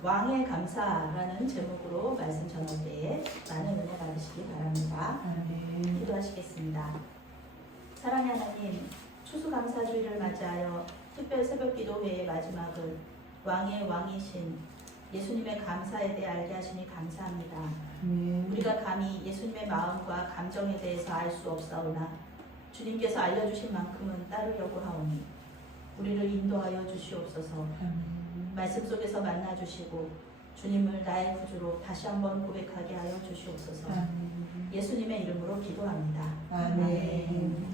왕의 감사라는 제목으로 말씀 전할 때에 많은 은혜 받으시기 바랍니다. 기도하시겠습니다. 사랑의 하나님, 추수감사주일을 맞이하여 특별 새벽기도회의 마지막은 왕의 왕이신 예수님의 감사에 대해 알게 하시니 감사합니다. 우리가 감히 예수님의 마음과 감정에 대해서 알 수 없사오나 주님께서 알려주신 만큼은 따르려고 하오니 우리를 인도하여 주시옵소서. 말씀 속에서 만나주시고 주님을 나의 구주로 다시 한번 고백하게 하여 주시옵소서. 예수님의 이름으로 기도합니다. 아멘.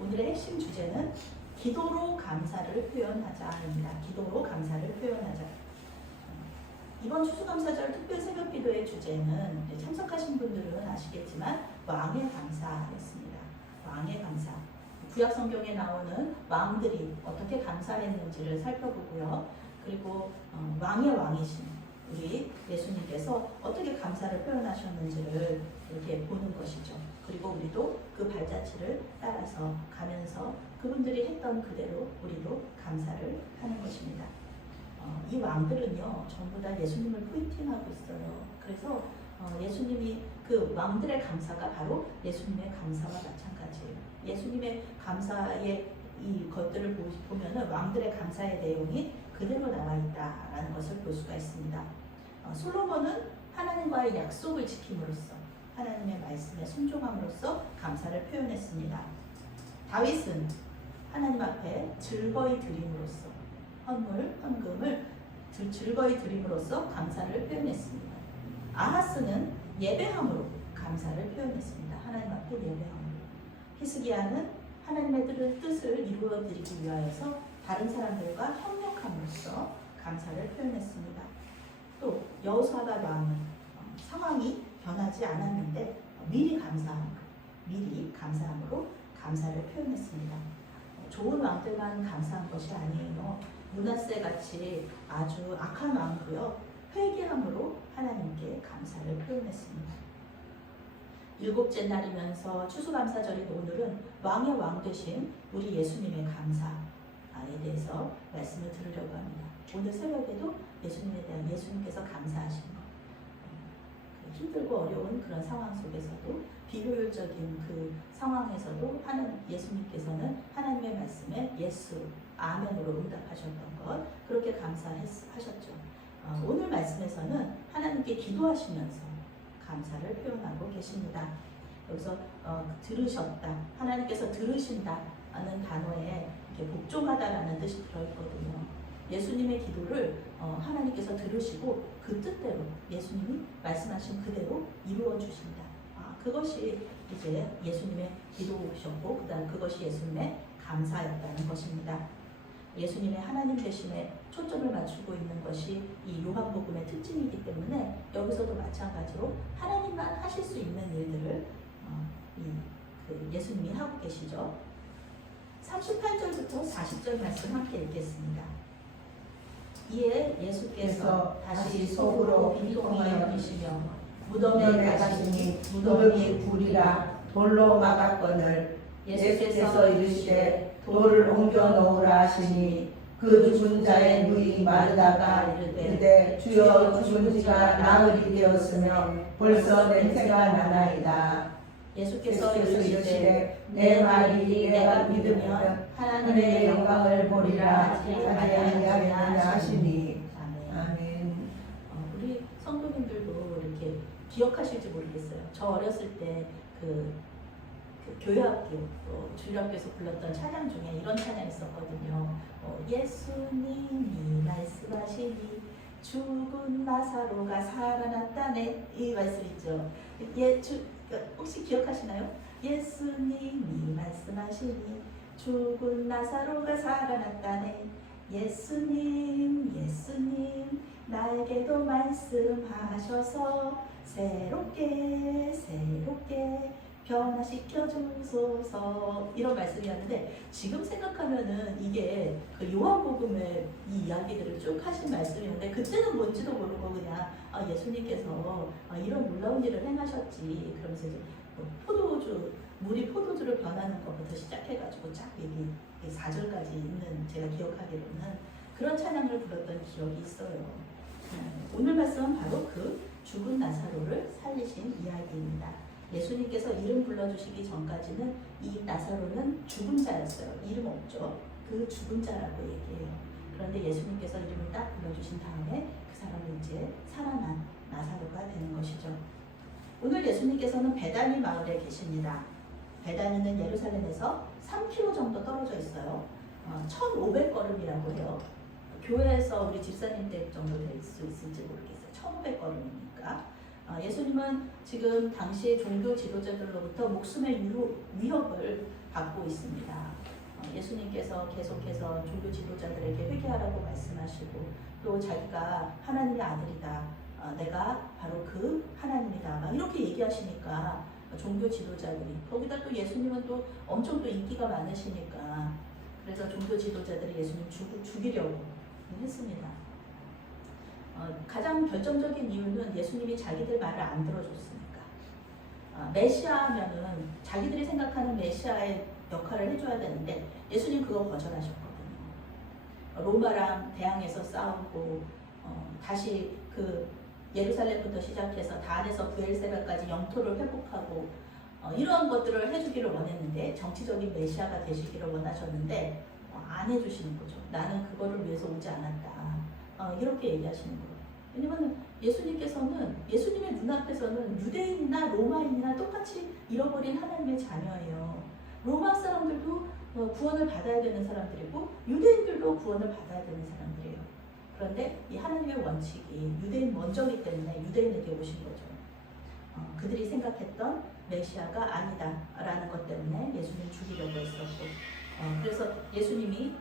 오늘의 핵심 주제는 기도로 감사를 표현하자입니다. 기도로 감사를 표현하자. 이번 추수감사절 특별 새벽기도의 주제는 참석하신 분들은 아시겠지만 왕의 감사였습니다. 왕의 감사. 구약 성경에 나오는 왕들이 어떻게 감사했는지를 살펴보고요. 그리고 왕의 왕이신 우리 예수님께서 어떻게 감사를 표현하셨는지를 이렇게 보는 것이죠. 그리고 우리도 그 발자취를 따라서 가면서 그분들이 했던 그대로 우리도 감사를 하는 것입니다. 이 왕들은요 전부 다 예수님을 포인팅하고 있어요. 그래서 예수님이 그 왕들의 감사가 바로 예수님의 감사와 마찬가지예요. 예수님의 감사의 이 것들을 보면은 왕들의 감사의 내용이 그대로 나와 있다라는 것을 볼 수가 있습니다. 솔로몬은 하나님과의 약속을 지킴으로써 하나님의 말씀에 순종함으로써 감사를 표현했습니다. 다윗은 하나님 앞에 즐거이 드림으로써 헌금을 즐거이 드림으로써 감사를 표현했습니다. 아하스는 예배함으로 감사를 표현했습니다. 하나님 앞에 예배함으로. 히스기야는 하나님의 뜻을 이루어드리기 위하여서 다른 사람들과 협력함으로써 감사를 표현했습니다. 또 여호사밧 왕은 상황이 변하지 않았는데 미리 감사함으로 감사를 표현했습니다. 좋은 왕들만 감사한 것이 아니에요. 므낫세 같이 아주 악한 왕도요 회개함으로 하나님께 감사를 표현했습니다. 일곱째 날이면서 추수감사절인 오늘은 왕의 왕 되신 우리 예수님의 감사에 대해서 말씀을 들으려고 합니다. 오늘 새벽에도 예수님께서 감사하신 것, 힘들고 어려운 그런 상황 속에서도 비효율적인 그 상황에서도 예수님께서는 하나님의 말씀에 예수, 아멘으로 응답하셨던 것, 그렇게 감사하셨죠. 오늘 말씀에서는 하나님께 기도하시면서 감사를 표현하고 계십니다. 여기서 들으셨다, 하나님께서 들으신다는 단어에 이렇게 복종하다라는 뜻이 들어있거든요. 예수님의 기도를 하나님께서 들으시고 그 뜻대로 예수님이 말씀하신 그대로 이루어 주신다. 그것이 이제 예수님의 기도셨고 그다음 그것이 예수님의 감사였다는 것입니다. 예수님의 하나님 되심에 초점을 맞추고 있는 것이 이 요한복음의 특징이기 때문에 여기서도 마찬가지로 하나님만 하실 수 있는 일들을 예수님이 하고 계시죠. 38절부터 40절 말씀 함께 읽겠습니다. 이에 예수께서 다시 속으로 비통하여 여기시며 무덤에 가시니 무덤이 불이라 돌로 막았거늘 예수께서 이르시되 돌을 옮겨 놓으라 하시니 그 죽은 자의 누이 마르다가 이르되 주여 죽은 지가 나흘이 되었으며 벌써 냄새가 나나이다. 예수께서 이르시되 내 말이 내가 믿으면 하나님의 영광을 보리라 하지 아니하겠느냐 하시니. 아멘. 우리 성도님들도 이렇게 기억하실지 모르겠어요. 저 어렸을 때 그 교회학교 주일학교에서 불렀던 찬양 중에 이런 찬양이 있었거든요. 예수님이 말씀하시니 죽은 나사로가 살아났다네, 이 말씀 있죠. 혹시 기억하시나요? 예수님이 말씀하시니 죽은 나사로가 살아났다네. 예수님 나에게도 말씀하셔서 새롭게 변화시켜 주소서, 이런 말씀이었는데 지금 생각하면은 이게 그 요한복음의 이 이야기들을 쭉 하신 말씀이었는데 그때는 뭔지도 모르고 그냥 예수님께서 이런 놀라운 일을 행하셨지 그러면서 이제 물이 포도주를 변하는 것부터 시작해가지고 쫙 여기 4절까지 있는, 제가 기억하기로는 그런 찬양을 불렀던 기억이 있어요. 오늘 말씀은 바로 그 죽은 나사로를 살리신 이야기입니다. 예수님께서 이름 불러주시기 전까지는 이 나사로는 죽은 자였어요. 이름 없죠. 그 죽은 자라고 얘기해요. 그런데 예수님께서 이름을 딱 불러주신 다음에 그 사람은 이제 살아난 나사로가 되는 것이죠. 오늘 예수님께서는 베다니 마을에 계십니다. 베다니는 예루살렘에서 3km 정도 떨어져 있어요. 1,500걸음이라고 해요. 교회에서 우리 집사님 댁 정도 될 수 있을지 모르겠어요. 1,500걸음이니까. 예수님은 지금 당시 종교 지도자들로부터 목숨의 위협을 받고 있습니다. 예수님께서 계속해서 종교 지도자들에게 회개하라고 말씀하시고 또 자기가 하나님의 아들이다. 내가 바로 그 하나님이다. 막 이렇게 얘기하시니까 종교 지도자들이 거기다 또 예수님은 또 엄청 또 인기가 많으시니까 그래서 종교 지도자들이 예수님 죽이려고 했습니다. 가장 결정적인 이유는 예수님이 자기들 말을 안 들어줬으니까. 메시아면은 자기들이 생각하는 메시아의 역할을 해줘야 되는데 예수님 그거 거절하셨거든요. 로마랑 대항해서 싸우고 다시 그 예루살렘부터 시작해서 단에서 부엘세바까지 영토를 회복하고 이런 것들을 해주기를 원했는데 정치적인 메시아가 되시기를 원하셨는데 안 해주시는 거죠. 나는 그거를 위해서 오지 않았다. 이렇게 얘기하시는 거예요. 왜냐면 예수님께서는 예수님의 눈앞에서는 유대인이나 로마인이나 똑같이 잃어버린 하나님의 자녀예요. 로마 사람들도 구원을 받아야 되는 사람들이고 유대인들도 구원을 받아야 되는 사람들이에요. 그런데 이 하나님의 원칙이 유대인 먼저이기 때문에 유대인에게 오신 거죠. 그들이 생각했던 메시아가 아니다 라는 것 때문에 예수님 죽이려고 했었고 그래서 예수님이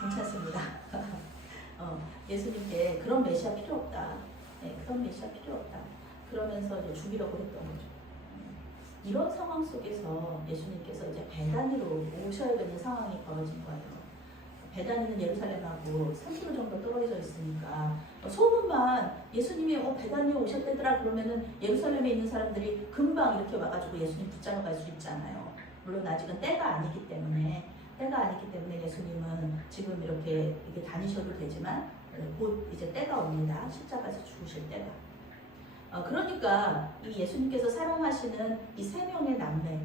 괜찮습니다. 예수님께 그런 메시아 필요 없다. 그런 메시아 필요 없다. 그러면서 이제 죽이려고 했던 거죠. 이런 상황 속에서 예수님께서 이제 베다니로 오셔야 되는 상황이 벌어진 거예요. 베다니는 예루살렘하고 3km 정도 떨어져 있으니까 소문만 예수님이 베다니에 오셨대더라 그러면은 예루살렘에 있는 사람들이 금방 이렇게 와가지고 예수님 붙잡아 갈 수 있잖아요. 물론 아직은 때가 아니기 때문에 예수님은 지금 이렇게 다니셔도 되지만 곧 이제 때가 옵니다. 십자가에서 죽으실 때가. 그러니까 이 예수님께서 사랑하시는 이 세 명의 남매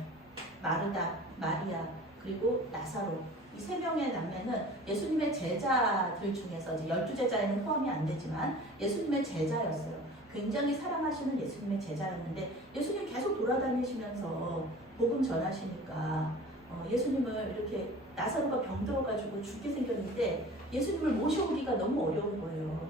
마르다, 마리아 그리고 나사로 이 세 명의 남매는 예수님의 제자들 중에서 이제 12제자에는 포함이 안 되지만 예수님의 제자였어요. 굉장히 사랑하시는 예수님의 제자였는데 예수님 계속 돌아다니시면서 복음 전하시니까 예수님을 이렇게 나사로가 병들어가지고 죽게 생겼는데 예수님을 모셔오기가 너무 어려운 거예요.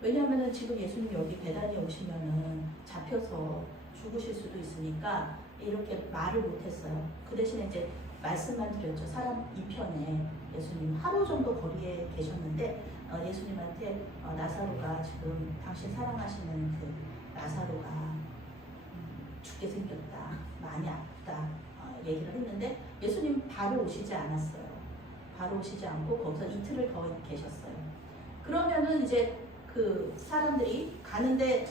왜냐하면 지금 예수님 여기 베다니에 오시면은 잡혀서 죽으실 수도 있으니까 이렇게 말을 못했어요. 그 대신에 이제 말씀만 드렸죠. 사람 이편에 예수님 하루 정도 거리에 계셨는데 예수님한테 나사로가 지금 당신 사랑하시는 그 나사로가 죽게 생겼다. 많이 아프다. 얘기를 했는데 예수님 바로 오시지 않았어요. 바로 오시지 않고 거기서 이틀을 더 계셨어요. 그러면은 이제 그 사람들이 가는데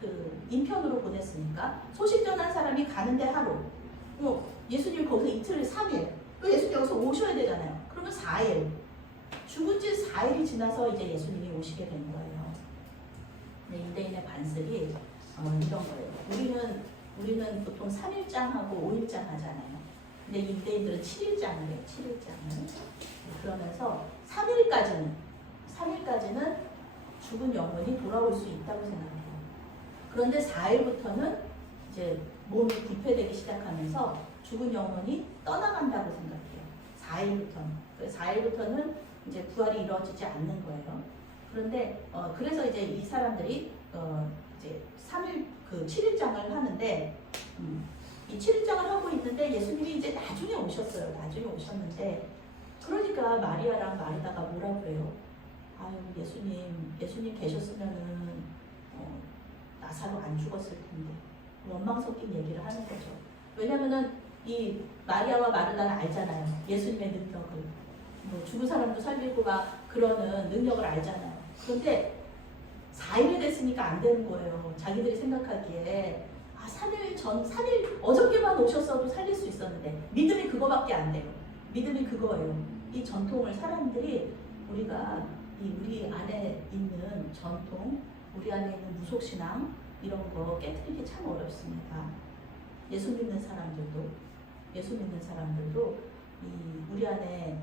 그 인편으로 보냈으니까 소식 전한 사람이 가는데 하루 예수님 거기서 이틀을 3일 예수님 여기서 오셔야 되잖아요. 그러면 4일 죽은 지 4일이 지나서 이제 예수님이 오시게 된 거예요. 근데 유대인의 관습이 이런 거예요. 우리는 보통 3일장하고 5일장 하잖아요. 근데 이 유대인들은 7일장을 해요. 7일장을. 그러면서 3일까지는 죽은 영혼이 돌아올 수 있다고 생각해요. 그런데 4일부터는 이제 몸이 부패되기 시작하면서 죽은 영혼이 떠나간다고 생각해요. 4일부터는 이제 부활이 이루어지지 않는 거예요. 그런데 그래서 이제 이 사람들이 이제 7일장을 하는데 이 7일장을 하고 있는데 예수님이 이제 나중에 오셨어요. 나중에 오셨는데 그러니까 마리아랑 마르다가 뭐라고 해요? 아유 예수님 계셨으면은 나사로 안 죽었을 텐데 원망 섞인 얘기를 하는 거죠. 왜냐면은 이 마리아와 마르다는 알잖아요. 예수님의 능력을 죽은 사람도 살리고 막 그러는 능력을 알잖아요. 그런데 4일이 됐으니까 안 되는 거예요. 자기들이 생각하기에 3일 어저께만 오셨어도 살릴 수 있었는데 믿음이 그거밖에 안 돼요. 믿음이 그거예요. 이 전통을 사람들이 우리가 우리 안에 있는 전통, 우리 안에 있는 무속신앙 이런 거 깨트리기 참 어렵습니다. 예수 믿는 사람들도 우리 안에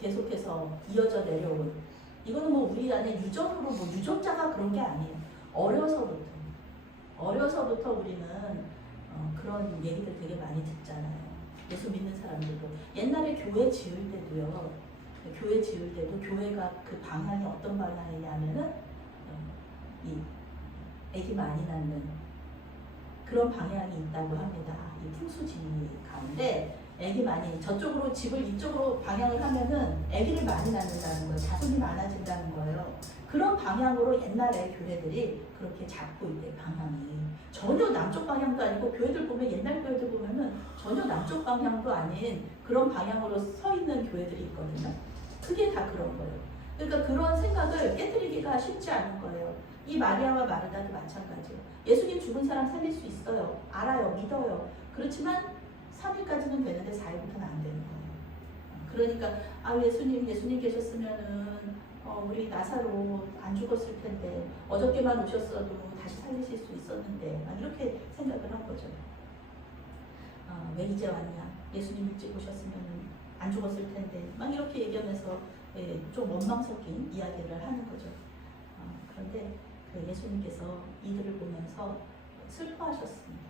계속해서 이어져 내려온, 이거는 뭐 우리 안에 유전으로 뭐 유전자가 그런 게 아니에요. 어려서부터 우리는 그런 얘기들 되게 많이 듣잖아요. 예수 믿는 사람들도 옛날에 교회 지을 때도 교회가 그 방향이 어떤 방향이냐면은 이 애기 많이 낳는 그런 방향이 있다고 합니다. 이 풍수지리 가운데 애기 많이 저쪽으로 집을 이쪽으로 방향을 하면은 애기를 많이 낳는다는 거예요. 자손이 많아진다는 거예요. 그런 방향으로 옛날에 교회들이 그렇게 잡고 있대. 방향이 전혀 남쪽 방향도 아니고, 교회들 보면 옛날 교회들 보면은 전혀 남쪽 방향도 아닌 그런 방향으로 서 있는 교회들이 있거든요. 그게 다 그런 거예요. 그러니까 그런 생각을 깨뜨리기가 쉽지 않은 거예요. 이 마리아와 마르다도 마찬가지예요. 예수님 죽은 사람 살릴 수 있어요. 알아요. 믿어요. 그렇지만 3일까지는 되는데 4일부터는 안 되는 거예요. 그러니까 예수님 계셨으면은 우리 나사로 안 죽었을 텐데, 어저께만 오셨어도 다시 살리실 수 있었는데, 이렇게 생각을 한 거죠. 왜 이제 왔냐? 예수님 일찍 오셨으면 안 죽었을 텐데, 막 이렇게 얘기하면서 좀 원망 섞인 이야기를 하는 거죠. 그런데 그 예수님께서 이들을 보면서 슬퍼하셨습니다.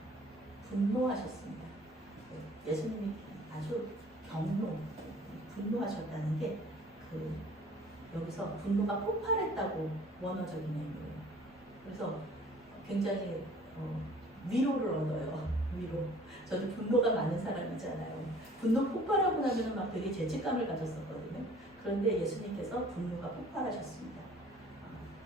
분노하셨습니다. 예수님이 아주 분노하셨다는 게 여기서 분노가 폭발했다고 원어적인 의미예요. 그래서 굉장히 위로를 얻어요. 위로. 저도 분노가 많은 사람이잖아요. 분노 폭발하고 나면 막 되게 죄책감을 가졌었거든요. 그런데 예수님께서 분노가 폭발하셨습니다.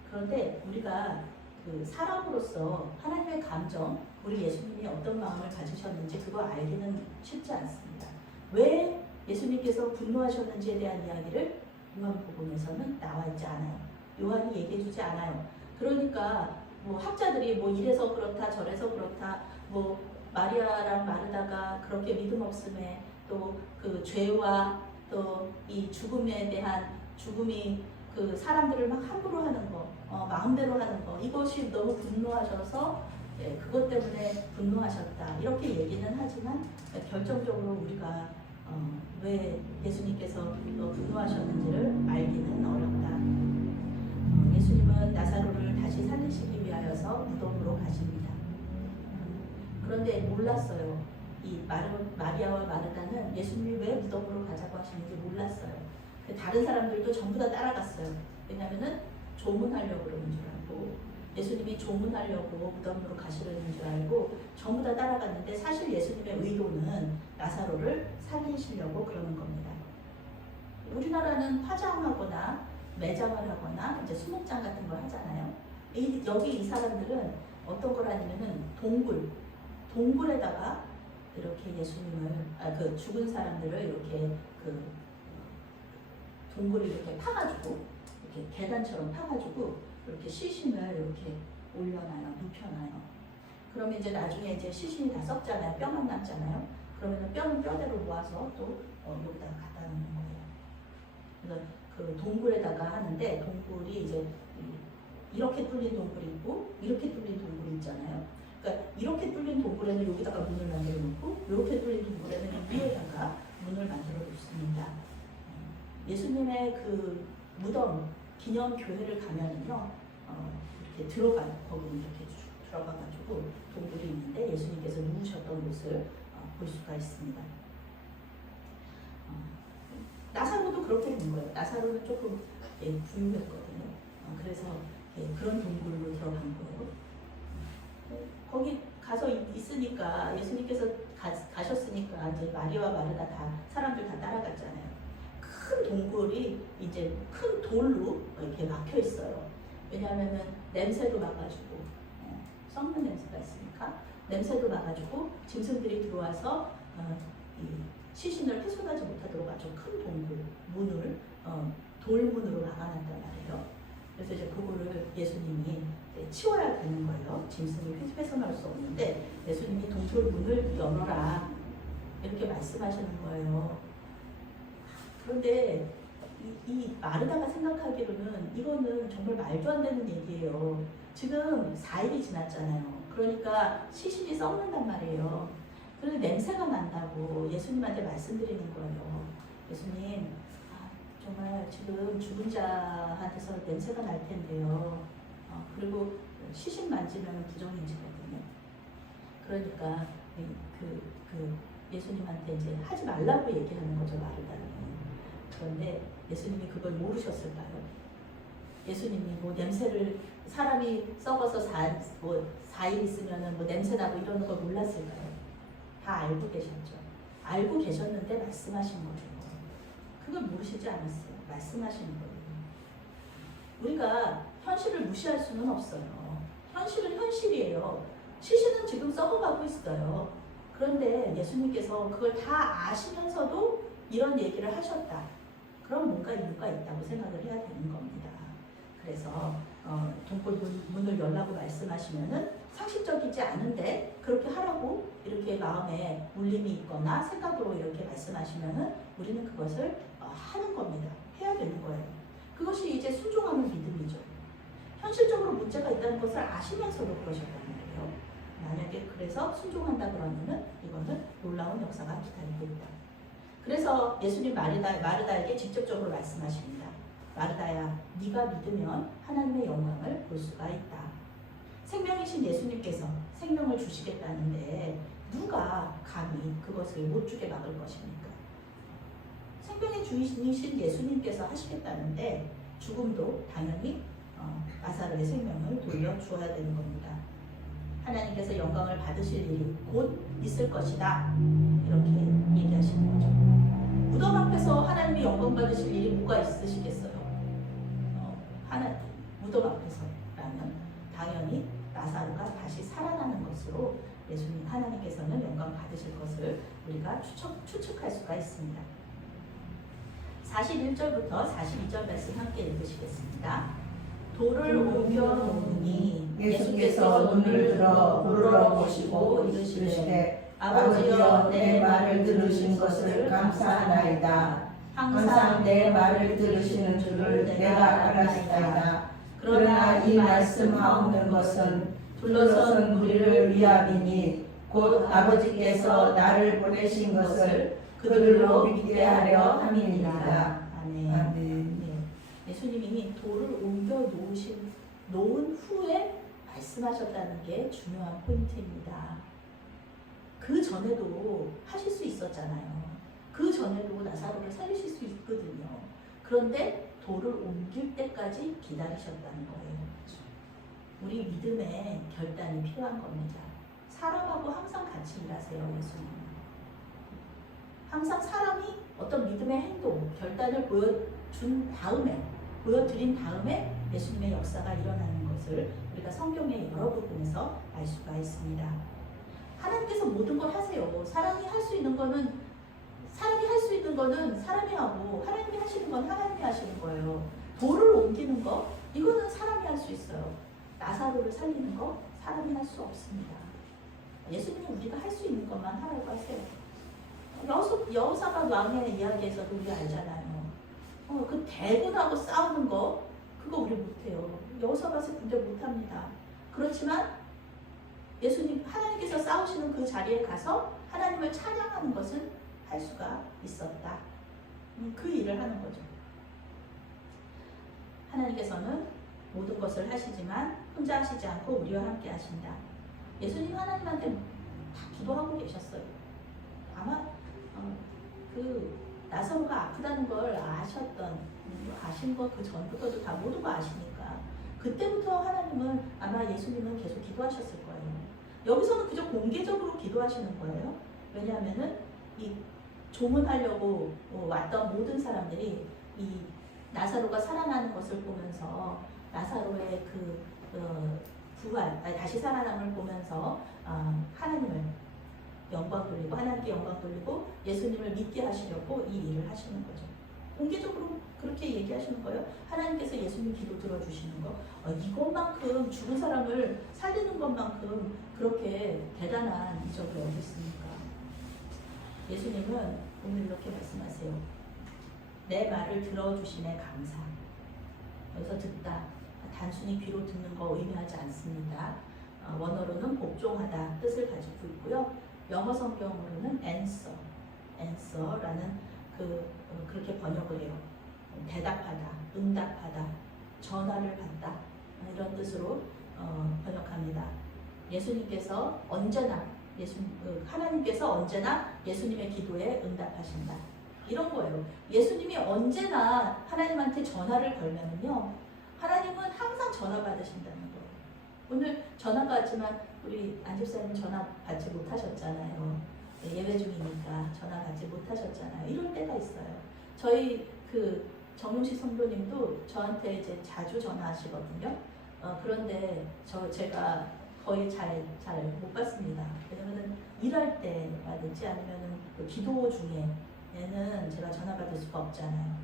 그런데 우리가 그 사람으로서 하나님의 감정, 우리 예수님이 어떤 마음을 가지셨는지 그거 알기는 쉽지 않습니다. 왜 예수님께서 분노하셨는지에 대한 이야기를 요한복음에서는 나와 있지 않아요. 요한이 얘기해 주지 않아요. 그러니까 뭐 학자들이 뭐 이래서 그렇다 저래서 그렇다, 뭐 마리아랑 마르다가 그렇게 믿음 없음에 또 그 죄와 또 이 죽음에 대한 죽음이 그 사람들을 막 함부로 하는 거, 마음대로 하는 거, 이것이 너무 분노하셔서 그것 때문에 분노하셨다, 이렇게 얘기는 하지만 결정적으로 우리가 왜 예수님께서 분노하셨는지를 알기는 어렵다. 예수님은 나사로를 다시 살리시기 위하여서 무덤으로 가십니다. 그런데 몰랐어요. 이 마리아와 마르다는 예수님이 왜 무덤으로 가자고 하시는지 몰랐어요. 다른 사람들도 전부 다 따라갔어요. 왜냐하면 조문하려고 그러는 줄 알고, 예수님이 조문하려고 무덤으로 가시려는 줄 알고 전부 다 따라갔는데, 사실 예수님의 의도는 나사로를 살리시려고 그러는 겁니다. 우리나라는 화장하거나 매장을 하거나 이제 수목장 같은 걸 하잖아요. 여기 이 사람들은 어떤 걸 하냐면은 동굴에다가 이렇게 예수님을, 그 죽은 사람들을 이렇게 동굴을 이렇게 파가지고, 이렇게 계단처럼 파가지고 이렇게 시신을 이렇게 올려놔요, 눕혀놔요. 그러면 이제 나중에 이제 시신이 다 썩잖아요, 뼈만 남잖아요. 그러면 뼈는 뼈대로 모아서 또 여기다가 갖다 놓는 거예요. 그래서 그 동굴에다가 하는데, 동굴이 이제 이렇게 뚫린 동굴이 있고 이렇게 뚫린 동굴이 있잖아요. 그러니까 이렇게 뚫린 동굴에는 여기다가 문을 만들어 놓고, 이렇게 뚫린 동굴에는 위에다가 문을 만들어 놓습니다. 예수님의 그 무덤 기념교회를 가면은요, 이렇게 들어가요. 거기 이렇게 들어가가지고 동굴이 있는데 예수님께서 누우셨던 곳을 볼 수가 있습니다. 나사로도 그렇게 된 거예요. 나사로는 조금 부유했거든요. 그래서 그런 동굴로 들어간 거예요. 거기 가서 있으니까, 예수님께서 가셨으니까 이제 마리아와 마르다 다 사람들 다 따라갔잖아요. 큰 동굴이 이제 큰 돌로 이렇게 막혀 있어요. 왜냐하면 냄새도 막아주고, 썩는 냄새가 있으니까 냄새도 막아주고, 짐승들이 들어와서 이 시신을 훼손하지 못하도록 아주 큰 동굴 문을 돌문으로 막아놨단 말이에요. 그래서 이제 그거를 예수님이 치워야 되는 거예요. 짐승이 훼손할 수 없는데 예수님이 동굴 문을 열어라, 이렇게 말씀하시는 거예요. 그런데 이 마르다가 생각하기로는 이거는 정말 말도 안 되는 얘기예요. 지금 4일이 지났잖아요. 그러니까 시신이 썩는단 말이에요. 그래서 냄새가 난다고 예수님한테 말씀드리는 거예요. 예수님, 정말 지금 죽은 자한테서 냄새가 날 텐데요. 그리고 시신 만지면 부정인지거든요. 그러니까 예수님한테 이제 하지 말라고 얘기하는 거죠, 마르다는. 그런데 예수님이 그걸 모르셨을까요? 예수님이 뭐 냄새를 사람이 썩어서 4일 있으면은 뭐 냄새 나고 이러는 걸 몰랐을까요? 다 알고 계셨죠. 알고 계셨는데 말씀하신 거예요. 그걸 모르시지 않았어요. 말씀하신 거예요. 우리가 현실을 무시할 수는 없어요. 현실은 현실이에요. 시신은 지금 썩어가고 있어요. 그런데 예수님께서 그걸 다 아시면서도 이런 얘기를 하셨다. 그럼 뭔가 이유가 있다고 생각을 해야 되는 겁니다. 그래서 동굴 문을 열라고 말씀하시면은 상식적이지 않은데 그렇게 하라고 이렇게 마음에 울림이 있거나 생각으로 이렇게 말씀하시면은 우리는 그것을 하는 겁니다. 해야 되는 거예요. 그것이 이제 순종하는 믿음이죠. 현실적으로 문제가 있다는 것을 아시면서도 그러셨단 말이에요. 만약에 그래서 순종한다 그러면은 이거는 놀라운 역사가 기다리고 있다. 그래서 예수님 마르다에게 직접적으로 말씀하십니다. 마르다야, 네가 믿으면 하나님의 영광을 볼 수가 있다. 생명이신 예수님께서 생명을 주시겠다는데 누가 감히 그것을 못 주게 막을 것입니까? 생명의 주이신 예수님께서 하시겠다는데 죽음도 당연히 나사로의 생명을 돌려주어야 되는 겁니다. 하나님께서 영광을 받으실 일이 곧 있을 것이다. 이렇게 얘기하시는 거죠. 무덤 앞에서 하나님이 영광 받으실 일이 뭐가 있으시겠어요? 무덤 앞에서라면 당연히 나사로가 다시 살아나는 것으로 예수님 하나님께서는 영광 받으실 것을 우리가 추측할 수가 있습니다. 41절부터 42절 말씀 함께 읽으시겠습니다. 돌을 옮겨 놓으니 예수께서 눈을 들어 물어보시고 이르시되 아버지여 내 말을 들으신 것을 감사하나이다. 항상 내 말을 들으시는 줄을 내가 알았나이다. 그러나 이 말씀하옵는 것은 둘러선 무리를 위함이니 곧 아버지께서 나를 보내신 것을 그들로 믿게 하려 함이니이다. 아멘. 네. 예수님이 돌을 옮겨 놓은 후에 말씀하셨다는 게 중요한 포인트입니다. 그 전에도 하실 수 있었잖아요. 그 전에도 나사로를 살리실 수 있거든요. 그런데 돌을 옮길 때까지 기다리셨다는 거예요. 우리 믿음의 결단이 필요한 겁니다. 사람하고 항상 같이 일하세요, 예수님. 항상 사람이 어떤 믿음의 행동, 결단을 보여드린 다음에 예수님의 역사가 일어나는 것을 우리가 성경의 여러 부분에서 알 수가 있습니다. 하나님께서 모든 걸 하세요. 사람이 할 수 있는 거는 사람이 하고 하나님이 하시는 건 하나님이 하시는 거예요. 돌을 옮기는 거 이거는 사람이 할 수 있어요. 나사로를 살리는 거 사람이 할 수 없습니다. 예수님이 우리가 할 수 있는 것만 하라고 하세요. 여호사밧 왕의 이야기에서도 우리 알잖아요. 그 대군하고 싸우는 거 그거 우리 못해요. 여호사밧이 군대 못합니다. 그렇지만 예수님 하나님께서 싸우시는 그 자리에 가서 하나님을 찬양하는 것은 할 수가 있었다. 그 일을 하는 거죠. 하나님께서는 모든 것을 하시지만 혼자 하시지 않고 우리와 함께 하신다. 예수님 하나님한테 다 기도하고 계셨어요. 아마 그 나사로가 아프다는 걸 아신 거 그 전부터도 다 모두가 아시니까 그때부터 하나님은 아마 예수님은 계속 기도하셨을 거예요. 여기서는 그저 공개적으로 기도하시는 거예요. 왜냐하면은 이 조문하려고 왔던 모든 사람들이 이 나사로가 살아나는 것을 보면서 나사로의 부활, 다시 살아남을 보면서 하나님을 영광 돌리고 하나님께 영광 돌리고 예수님을 믿게 하시려고 이 일을 하시는 거죠. 공개적으로 그렇게 얘기하시는 거예요. 하나님께서 예수님 기도 들어주시는 거 이것만큼 죽은 사람을 살리는 것만큼 그렇게 대단한 이적이 어디 있습니까? 예수님은 오늘 이렇게 말씀하세요. 내 말을 들어주심에 감사. 여기서 듣다, 단순히 귀로 듣는 거 의미하지 않습니다. 원어로는 복종하다 뜻을 가지고 있고요. 영어 성경으로는 answer라는 그렇게 번역을 해요. 대답하다, 응답하다, 전화를 받다 이런 뜻으로 번역합니다. 예수님께서 언제나 하나님께서 언제나 예수님의 기도에 응답하신다. 이런 거예요. 예수님이 언제나 하나님한테 전화를 걸면은요, 하나님은 항상 전화 받으신다는 거예요. 오늘 전화 받지만 우리 안 집사님 전화 받지 못하셨잖아요. 예배 중이니까 전화 받지 못하셨잖아요. 이럴 때가 있어요. 저희 정용식 성도님도 저한테 이제 자주 전화하시거든요. 그런데 제가 거의 잘 못 받습니다. 왜냐면은 일할 때라든지 아니면은 기도 중에는 제가 전화 받을 수가 없잖아요.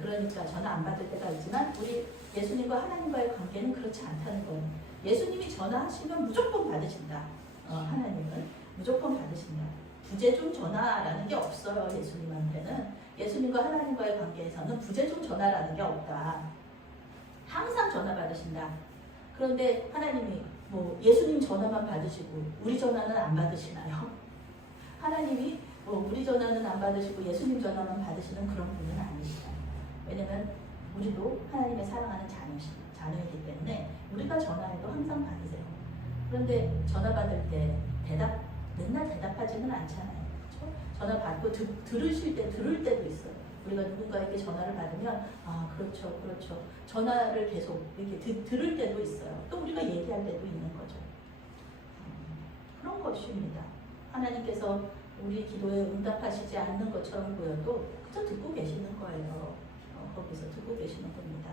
그러니까 전화 안 받을 때가 있지만 우리 예수님과 하나님과의 관계는 그렇지 않다는 거예요. 예수님이 전화하시면 무조건 받으신다. 하나님은 무조건 받으신다. 부재중 전화라는 게 없어요. 예수님한테는. 예수님과 하나님과의 관계에서는 부재중 전화라는 게 없다. 항상 전화 받으신다. 그런데 하나님이 예수님 전화만 받으시고 우리 전화는 안 받으시나요? 하나님이 우리 전화는 안 받으시고 예수님 전화만 받으시는 그런 분은 아니시다. 왜냐면 우리도 하나님의 사랑하는 자녀이기 때문에 우리가 전화해도 항상 받으세요. 그런데 전화 받을 때 맨날 대답하지는 않잖아요. 그렇죠? 전화 받고 들을 때도 있어요. 우리가 누군가에게 전화를 받으면 그렇죠. 전화를 계속 이렇게 들을 때도 있어요. 또 우리가 얘기할 때도 있는 거죠. 그런 것입니다. 하나님께서 우리 기도에 응답하시지 않는 것처럼 보여도 그저 듣고 계시는 거예요. 거기서 듣고 계시는 겁니다.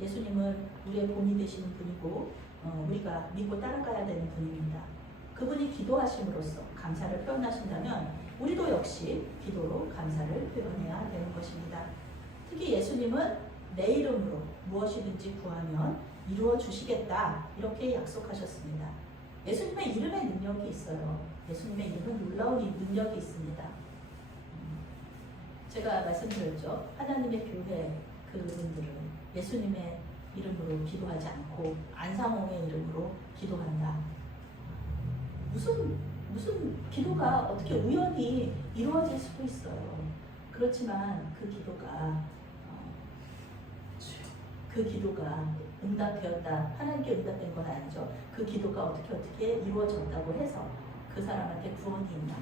예수님은 우리의 본이 되시는 분이고 우리가 믿고 따라가야 되는 분입니다. 그분이 기도하심으로써 감사를 표현하신다면 우리도 역시 기도로 감사를 표현해야 되는 것입니다. 특히 예수님은 내 이름으로 무엇이든지 구하면 이루어 주시겠다 이렇게 약속하셨습니다. 예수님의 이름에 능력이 있어요. 예수님의 이름은 놀라운 능력이 있습니다. 제가 말씀드렸죠. 하나님의 교회 그분들은 예수님의 이름으로 기도하지 않고 안상홍의 이름으로 기도한다. 무슨 기도가 어떻게 우연히 이루어질 수도 있어요. 그렇지만 그 기도가 응답되었다. 하나님께 응답된 건 아니죠. 그 기도가 어떻게 이루어졌다고 해서 그 사람한테 구원이 있나?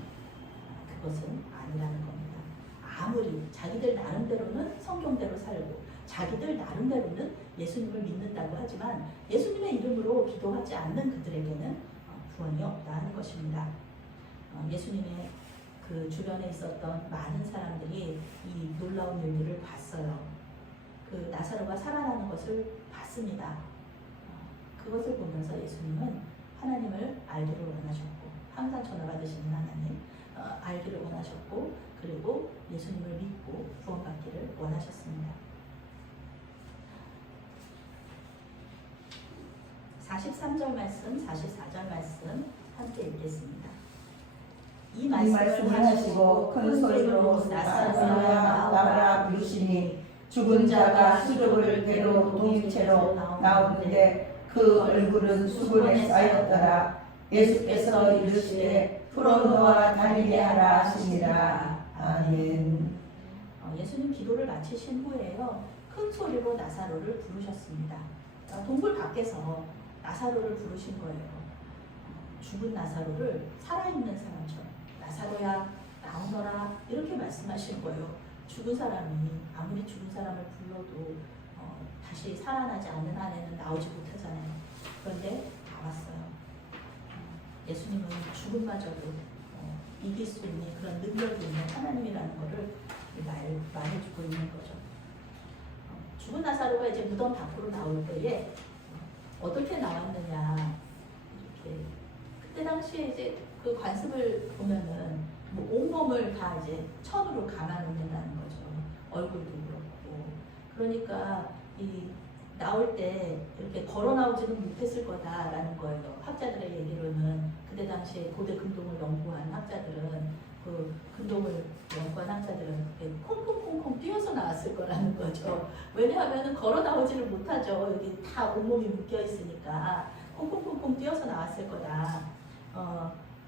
그것은 아니라는 겁니다. 아무리 자기들 나름대로는 성경대로 살고 자기들 나름대로는 예수님을 믿는다고 하지만 예수님의 이름으로 기도하지 않는 그들에게는 구원이 없다는 것입니다. 예수님의 그 주변에 있었던 많은 사람들이 이 놀라운 일들을 봤어요. 그 나사로가 살아나는 것을 봤습니다. 그것을 보면서 예수님은 하나님을 알기를 원하셨고 항상 전화 받으시는 하나님 알기를 원하셨고 그리고 예수님을 믿고 구원받기를 원하셨습니다. 43절 말씀, 44절 말씀 함께 읽겠습니다. 이 말씀을 하시고 큰 소리로 나사로야 나와라 부르시니 죽은 자가 수족을 배로 동임채로 나오는데 그 얼굴은 수분에 쌓였더라. 예수께서 이르시되 풀어놓아 다니게 하라 하시니라. 아멘. 예수님 기도를 마치신 후에요. 큰 소리로 나사로를 부르셨습니다. 동굴 밖에서 나사로를 부르신 거예요. 죽은 나사로를 살아있는 사람처럼 나사로야 나오너라 이렇게 말씀하신 거예요. 죽은 사람이 아무리 죽은 사람을 불러도 다시 살아나지 않는 한에는 나오지 못하잖아요. 그런데 나왔어요. 예수님은 죽음마저도 이길 수 있는 그런 능력이 있는 하나님이라는 것을 말해주고 있는 거죠. 죽은 나사로가 이제 무덤 밖으로 나올 때에 어떻게 나왔느냐 이렇게 그때 당시에 이제 그 관습을 보면은 온몸을 다 이제 천으로 감아놓는다는 거죠. 얼굴도 그렇고. 그러니까 이 나올 때 이렇게 걸어 나오지는 못했을 거다라는 거예요. 학자들의 얘기로는 그때 당시에 고대 금동을 연구한 학자들은 그 금동을 연구한 학자들은 콩콩콩콩 뛰어서 나왔을 거라는 거죠. 왜냐하면 걸어 나오지를 못하죠. 여기 다 온몸이 묶여 있으니까 콩콩콩콩 뛰어서 나왔을 거다.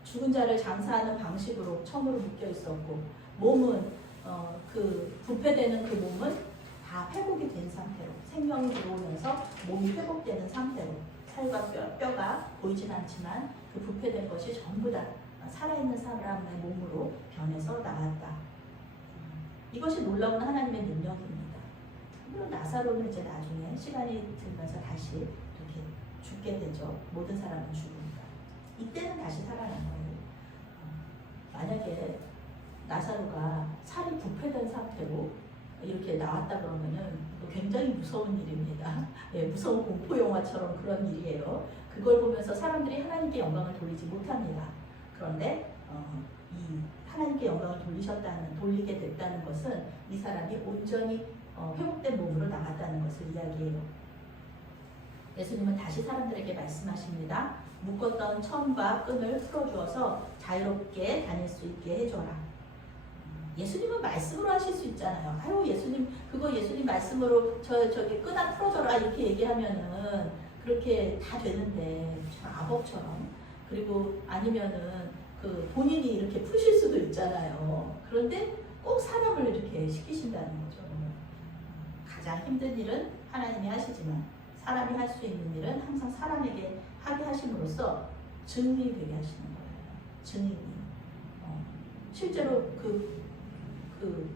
죽은 자를 장사하는 방식으로 처음으로 묶여 있었고, 몸은 그 부패되는 그 몸은 다 회복이 된 상태로, 생명이 들어오면서 몸이 회복되는 상태로, 살과 뼈가 보이진 않지만 그 부패된 것이 전부 다 살아있는 사람의 몸으로 변해서 나왔다. 이것이 놀라운 하나님의 능력입니다. 물론 나사로는 이제 나중에 시간이 들면서 다시 이렇게 죽게 되죠. 모든 사람은 죽으니까. 이때는 다시 살아난 거예요. 만약에 나사로가 살이 부패된 상태로 이렇게 나왔다 그러면은 굉장히 무서운 일입니다. 네, 무서운 공포 영화처럼 그런 일이에요. 그걸 보면서 사람들이 하나님께 영광을 돌리지 못합니다. 그런데 이 하나님께 영광을 돌리게 됐다는 것은 이 사람이 온전히 회복된 몸으로 나갔다는 것을 이야기해요. 예수님은 다시 사람들에게 말씀하십니다. 묶었던 천과 끈을 풀어주어서 자유롭게 다닐 수 있게 해줘라. 예수님은 말씀으로 하실 수 있잖아요. 아유, 예수님, 그거 예수님 말씀으로 저기 끈아 풀어줘라 이렇게 얘기하면은 그렇게 다 되는데, 아법처럼. 그리고 아니면은 그 본인이 이렇게 푸실 수도 있잖아요. 그런데 꼭 사람을 이렇게 시키신다는 거죠. 가장 힘든 일은 하나님이 하시지만 사람이 할 수 있는 일은 항상 사람에게 하게 하심으로써 증인이 되게 하시는 거예요. 증인이. 실제로 그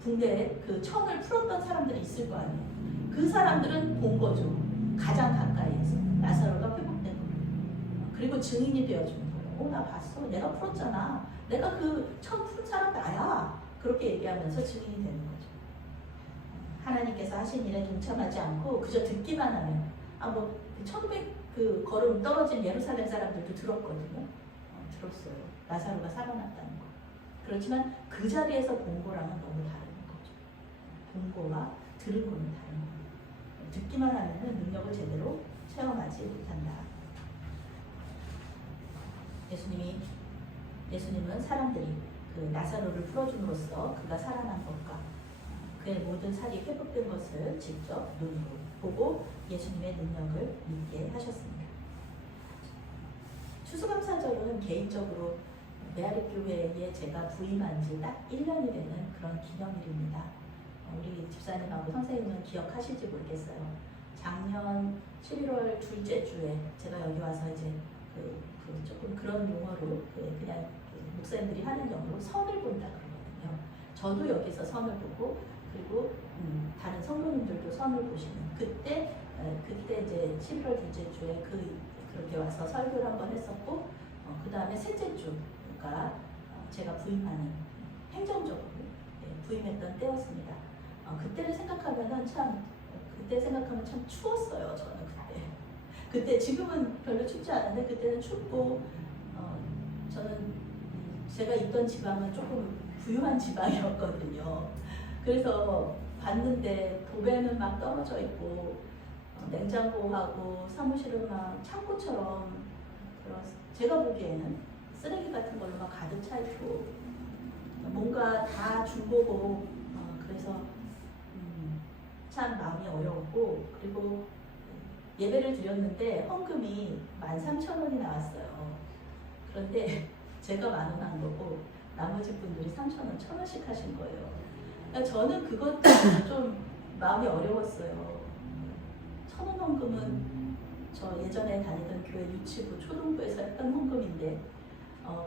붕대에 그 천을 풀었던 사람들이 있을 거 아니에요. 그 사람들은 본 거죠. 가장 가까이에서. 나사로가 회복된 거예요. 그리고 증인이 되어주는 거예요. 나 봤어. 내가 풀었잖아. 내가 그 천 푸른 사람 나야. 그렇게 얘기하면서 증인이 되는 거죠. 하나님께서 하신 일에 동참하지 않고 그저 듣기만 하면, 1100 걸음 떨어진 예루살렘 사람들도 들었거든요. 들었어요. 나사로가 살아났다는 거. 그렇지만 그 자리에서 본 거랑은 너무 다른 거죠. 본 거와 들은 거는 다른 거예요. 듣기만 하면은 능력을 제대로 체험하지 못한다. 예수님은 사람들이 그 나사로를 풀어줌으로써 그가 살아난 것과 그의 모든 살이 회복된 것을 직접 눈으로 보고 예수님의 능력을 믿게 하셨습니다. 추수감사절은 개인적으로 메아리 교회에 제가 부임한 지 딱 1년이 되는 그런 기념일입니다. 우리 집사님하고 선생님은 기억하실지 모르겠어요. 작년 11월 둘째 주에 제가 여기 와서 이제 조금 그런 용어로 그냥 목사님들이 하는 용어로 선을 본다 그러거든요. 저도 여기서 선을 보고, 그리고 다른 성도님들도 선을 보시는 그때 이제 11월 둘째 주에 그렇게 와서 설교를 한번 했었고, 그 다음에 셋째 주가 제가 부임하는 행정적으로 부임했던 때였습니다. 그때 생각하면 참 추웠어요. 저는 그때 지금은 별로 춥지 않은데 그때는 춥고, 저는 제가 있던 지방은 조금 부유한 지방이었거든요. 그래서 봤는데 도배는 막 떨어져 있고, 냉장고하고 사무실은 막 창고처럼, 제가 보기에는 쓰레기 같은 걸로 막 가득 차 있고, 뭔가 다 중고고, 그래서 참 마음이 어려웠고, 그리고 예배를 드렸는데 헌금이 13,000원이 나왔어요. 그런데 제가 10,000원 한 거고 나머지 분들이 3,000원, 1,000원씩 하신 거예요. 그러니까 저는 그것 때문에 좀 마음이 어려웠어요. 1,000원 헌금은 저 예전에 다니던 교회 유치부, 초등부에서 했던 헌금인데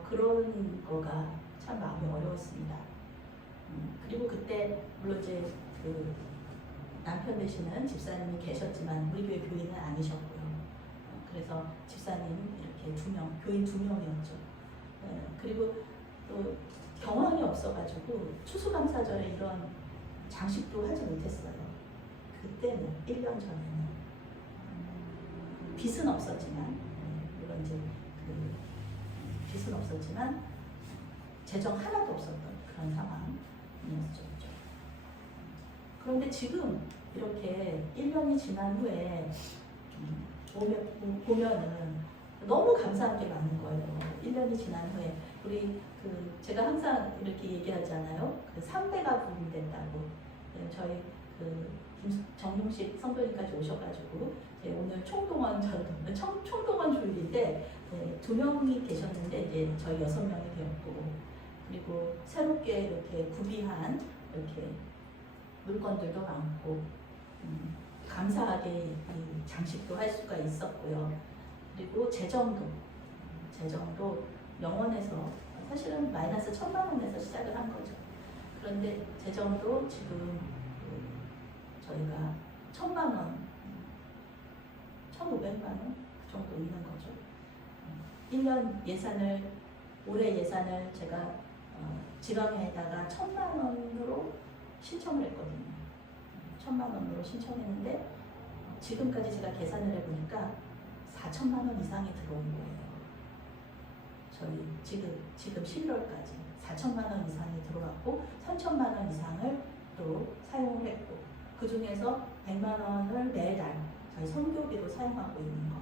그런 거가 참 마음이 어려웠습니다. 그리고 그때 물론 이제 남편 되시는 집사님이 계셨지만 우리 교회 교인은 아니셨고요. 그래서 집사님 이렇게 교인 2명이었죠. 그리고 또 경황이 없어가지고 추수감사절에 이런 장식도 하지 못했어요. 그때는 1년 전에는 빚은 없었지만, 물론 이제 빚은 없었지만 재정 하나도 없었던 그런 상황이었죠. 그런데 지금 이렇게 1년이 지난 후에 보면은 너무 감사한 게 많은 거예요. 1년이 지난 후에 제가 항상 이렇게 얘기하잖아요. 3대가 부임된다고. 저희 정용식 선배님까지 오셔가지고 오늘 총동원 총동원 조율인데 두 명이 계셨는데 이제 저희 6명이 되었고 그리고 새롭게 이렇게 구비한 이렇게 물건들도 많고 감사하게 이 장식도 할 수가 있었고요. 그리고 재정도 영원에서 사실은 마이너스 1,000만 원에서 시작을 한 거죠. 그런데 재정도 지금 저희가 1,000만 원, 1,500만 원 그 정도 있는 거죠. 1년 예산을 올해 예산을 제가 지방에다가 1,000만 원으로 신청을 했거든요. 1,000만 원으로 신청했는데 지금까지 제가 계산을 해보니까 4천만 원 이상이 들어온 거예요. 저희 지금 11월까지 4천만 원 이상이 들어왔고 3천만 원 이상을 또 사용을 했고 그 중에서 100만 원을 매달 저희 선교비로 사용하고 있는 거.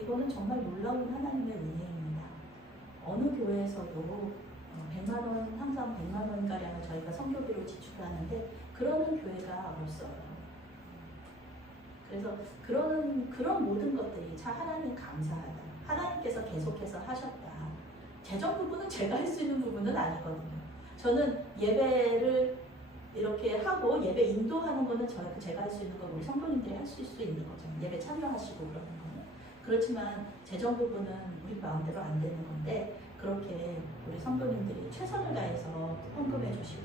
이거는 정말 놀라운 하나님의 은혜입니다. 어느 교회에서도 100만 원, 항상 100만 원가량을 저희가 선교비로 지출하는데 그러는 교회가 없어요. 그래서 그런 모든 것들이 참 하나님 감사하다. 하나님께서 계속해서 하셨다. 재정 부분은 제가 할 수 있는 부분은 아니거든요. 저는 예배를 이렇게 하고 예배 인도하는 거는 제가 할 수 있는 거고 우리 성도님들이 할 수 있는 거죠. 예배 참여하시고 그러는 거는. 그렇지만 재정 부분은 우리 마음대로 안 되는 건데 그렇게 우리 성도님들이 최선을 다해서 헌금해 주시고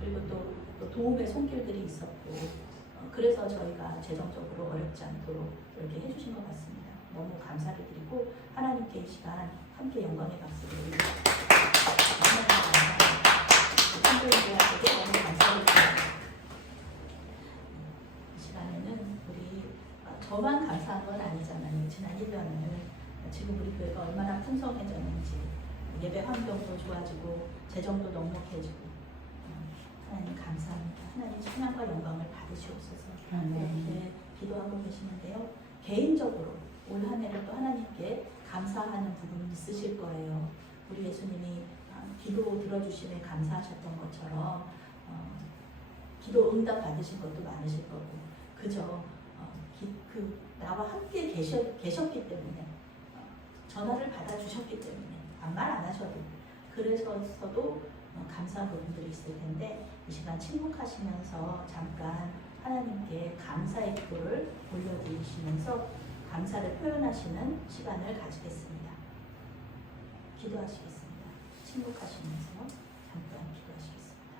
그리고 또 도움의 손길들이 있었고 그래서 저희가 재정적으로 어렵지 않도록 이렇게 해주신 것 같습니다. 너무 감사를 드리고 하나님께 이 시간 함께 영광의 박수를 성도님들에게 너무 감사를 드립니다. 이 시간에는 우리 저만 감사한 건 아니잖아요. 지난 1년을 지금 우리 교회가 얼마나 풍성해졌는지 예배 환경도 좋아지고 재정도 넉넉해지고 하나님 감사합니다. 하나님 찬양과 영광을 받으시옵소서. 이렇게 기도하고 계시는데요. 개인적으로 올 한 해를 또 하나님께 감사하는 부분이 있으실 거예요. 우리 예수님이 기도 들어주심에 감사하셨던 것처럼 기도 응답 받으신 것도 많으실 거고 그저 나와 함께 계셨기 때문에 전화를 받아주셨기 때문에 아무 말 안 하셔도 그래서도 감사한 부분들이 있을 텐데 이 시간 침묵하시면서 잠깐 하나님께 감사의 기도를 올려드리시면서 감사를 표현하시는 시간을 가지겠습니다. 기도하시겠습니다. 침묵하시면서 잠깐 기도하시겠습니다.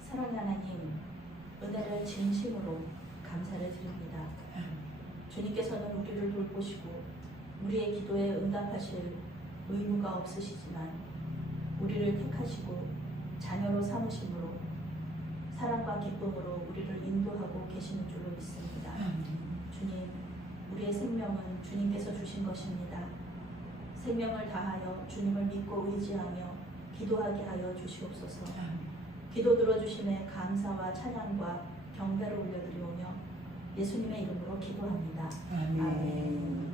사랑하는 하나님, 은혜를 진심으로 감사를 드립니다. 주님께서는 우리를 돌보시고 우리의 기도에 응답하실 의무가 없으시지만 우리를 택하시고 자녀로 삼으심으로 사랑과 기쁨으로 우리를 인도하고 계시는 줄로 믿습니다. 주님, 우리의 생명은 주님께서 주신 것입니다. 생명을 다하여 주님을 믿고 의지하며 기도하게 하여 주시옵소서. 기도 들어주심에 감사와 찬양과 경배를 올려드리오며 예수님의 이름으로 기도합니다. 아멘.